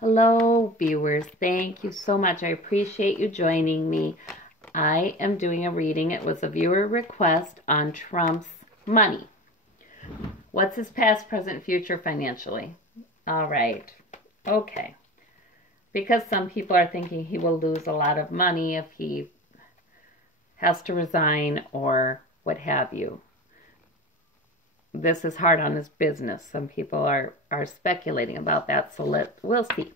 Hello, viewers. Thank you so much. I appreciate you joining me. I am doing a reading. It was a viewer request on Trump's money. What's his past, present, future financially? All right. Okay. Because some people are thinking he will lose a lot of money if he has to resign or what have you. This is hard on his business. Some people are speculating about that, so we'll see.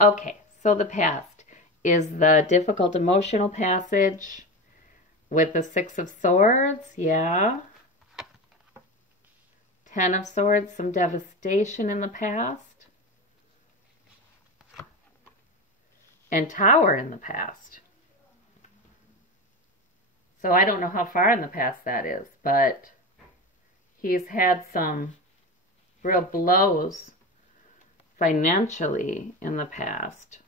Okay, so the past is the difficult emotional passage with the Six of Swords, yeah. Ten of Swords, some devastation in the past. And Tower in the past. So I don't know how far in the past that is, but he's had some real blows financially in the past.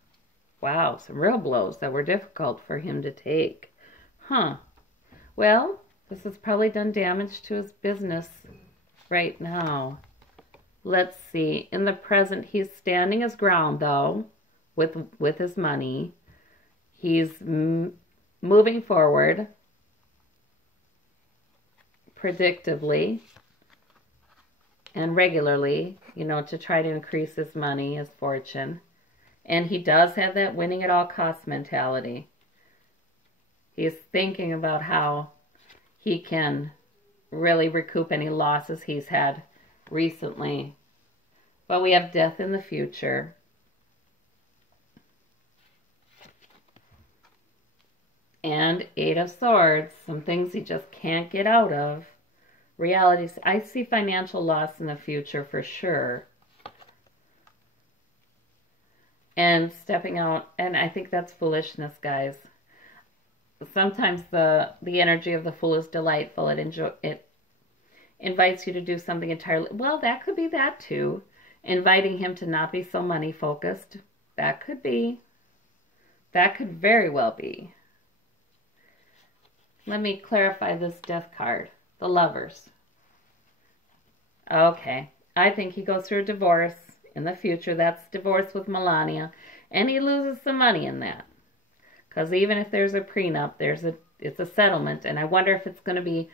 Wow, some real blows that were difficult for him to take. Huh. Well, this has probably done damage to his business right now. Let's see. In the present, he's standing his ground, though, with his money. He's moving forward predictably and regularly, you know, to try to increase his money, his fortune. And he does have that winning at all costs mentality. He's thinking about how he can really recoup any losses he's had recently. But we have death in the future. And Eight of Swords, some things he just can't get out of. Realities, I see financial loss in the future for sure. And stepping out, and I think that's foolishness, guys. Sometimes the energy of the Fool is delightful. It invites you to do something entirely, well, that could be that too. Inviting him to not be so money focused. That could be. That could very well be. Let me clarify this Death card. The Lovers. Okay. I think he goes through a divorce in the future. That's divorce with Melania. And he loses some money in that. Because even if there's a prenup, it's a settlement. And I wonder if it's going to be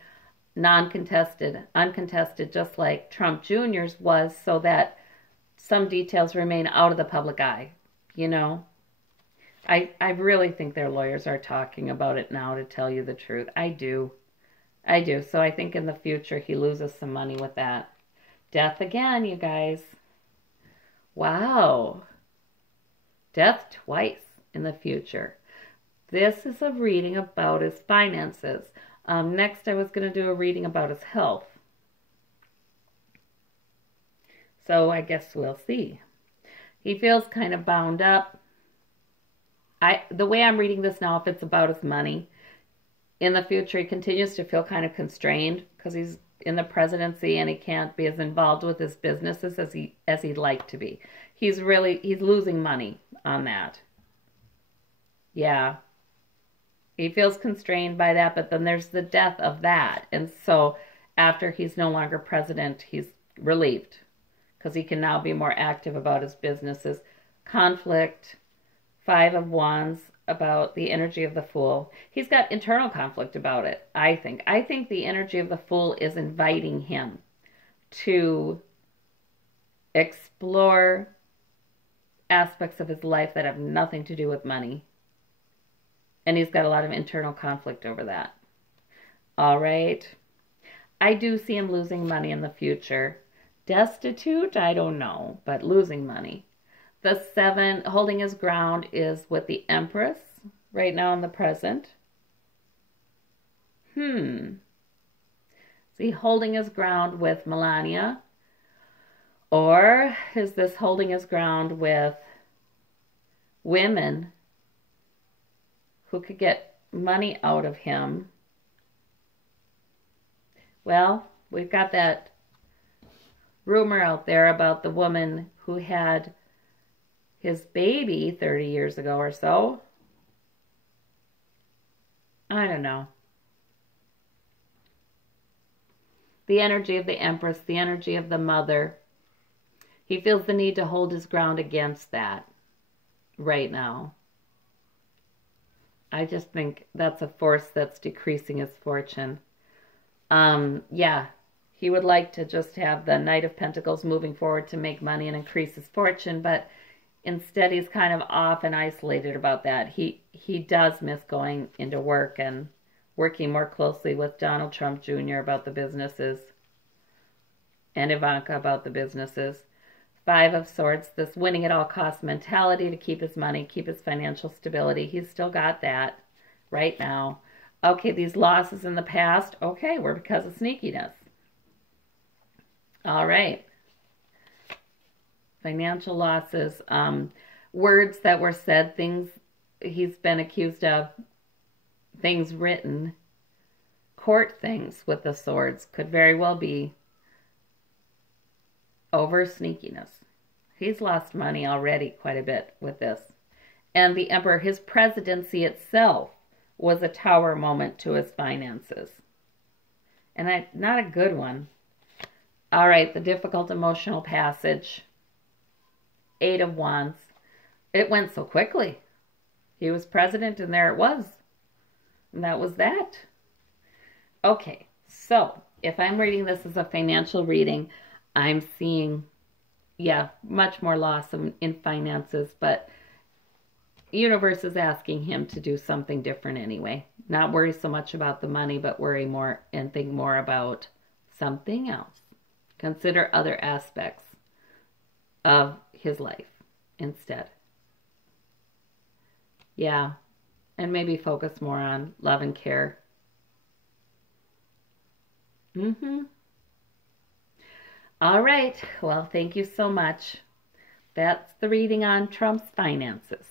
non-contested, uncontested, just like Trump Jr.'s was, so that some details remain out of the public eye. You know? I really think their lawyers are talking about it now, to tell you the truth. I do. So I think in the future he loses some money with that. Death again, you guys. Wow. Death twice in the future. This is a reading about his finances. Next I was going to do a reading about his health. So I guess we'll see. He feels kind of bound up. The way I'm reading this now, if it's about his money, in the future, he continues to feel kind of constrained because he's in the presidency and he can't be as involved with his businesses as he'd like to be. He's losing money on that. Yeah. He feels constrained by that, but then there's the death of that. And so after he's no longer president, he's relieved because he can now be more active about his businesses. Conflict, Five of Wands, about the energy of the Fool. He's got internal conflict about it, I think. I think the energy of the Fool is inviting him to explore aspects of his life that have nothing to do with money. And he's got a lot of internal conflict over that. All right. I do see him losing money in the future. Destitute? I don't know, but losing money. The Seven, holding his ground, is with the Empress right now in the present. Is he holding his ground with Melania? Or is this holding his ground with women who could get money out of him? Well, we've got that rumor out there about the woman who had his baby 30 years ago or so. I don't know. The energy of the Empress, the energy of the mother. He feels the need to hold his ground against that. right now. I just think that's a force that's decreasing his fortune. Yeah, he would like to just have the Knight of Pentacles moving forward to make money and increase his fortune, but instead he's kind of off and isolated about that. He does miss going into work and working more closely with Donald Trump Jr. about the businesses and Ivanka about the businesses. Five of Swords, this winning at all costs mentality to keep his money, keep his financial stability. He's still got that right now. Okay, these losses in the past, okay, were because of sneakiness. All right. Financial losses, words that were said, things he's been accused of, things written, court things with the swords could very well be over sneakiness. He's lost money already quite a bit with this. And the Emperor, his presidency itself was a tower moment to his finances. And not a good one. All right, the difficult emotional passage. Eight of Wands. It went so quickly. He was president and there it was. And that was that. Okay, so if I'm reading this as a financial reading, I'm seeing, yeah, much more loss in finances, but universe is asking him to do something different anyway. Not worry so much about the money, but worry more and think more about something else. Consider other aspects of his life instead. Yeah, and maybe focus more on love and care. All right. Well, thank you so much. That's the reading on Trump's finances.